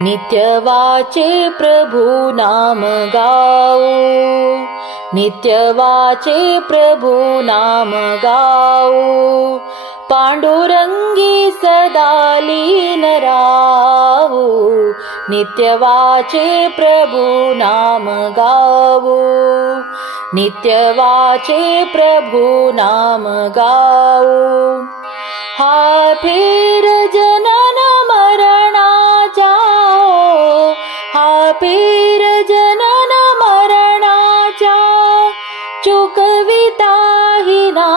नित्य वाचे प्रभु नाम गाओ, नित्य वाचे प्रभु नाम गाओ, पांडुरंगी सदा लीन राहू, नित्य वाचे प्रभु नाम गाओ, नित्य वाचे प्रभु नाम गाओ। हा फेर जनन मरणाचा, हा फेर जनन मरणाचा, चुकविता हि ना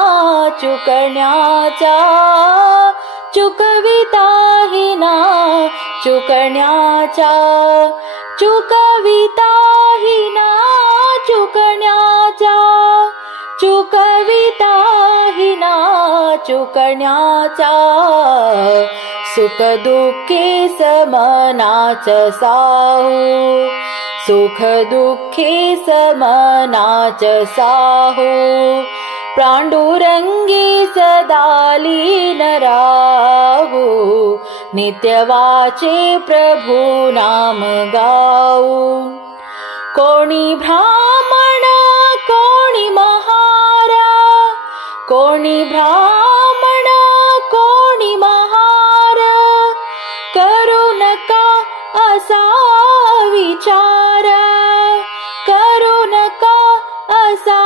चुकण्याचा, चुकविता हि ना चुकण्याचा, चुकविता हि ना चुकण्याचा, चुकविता हि ना चुकण्याचा। सुख दुःखे समनाच साहू, सुख दुःखे समनाच साहू, पांडुरंगी सदा लीन राहू, नित्य वाचे प्रभु नाम गाऊ। कोणी ब्राह्मण कोणी महारा, कोणी ब्राह्मण कोणी महार, करू नका असा विचार, करू नका असा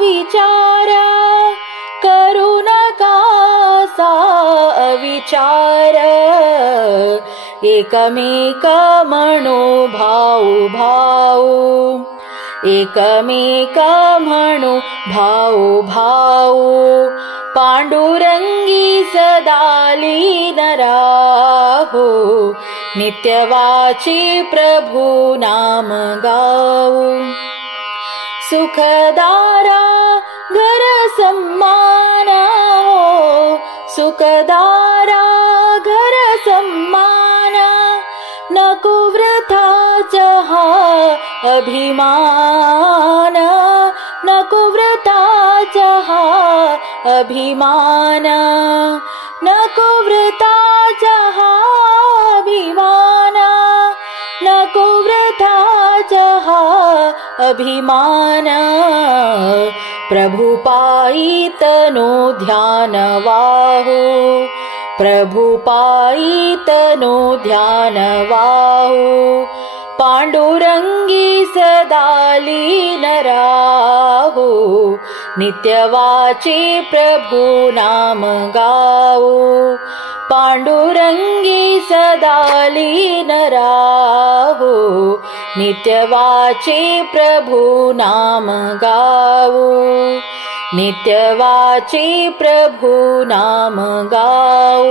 विचार, करू नका असा विचार। एकमेक म्हणू भाऊ भाऊ, एकमेक म्हणू भाऊ भाऊ, पांडुरंगी सदा लीन राहू, नित्य वाची प्रभु नाम गाऊ। सुखदारा घर सम्मान हो, सुखदारा घर सम्मान, नको वृथाचा हा अभिमान, नको वृथाचा हा अभिमान, नको वृथाचा हा अभिमान, नको वृथाचा हा अभिमान। प्रभु पायी तनु ध्यान वाहू, प्रभु पायी तनु ध्यान वाहू, पांडुरंगी सदा लीन राहू, नित्य वाचे प्रभु नाम गाऊ, पांडुरंगी सदा लीन राहू, नित्य वाचे प्रभु नाम गाऊ, नित्य वाचे प्रभु नाम गाऊ।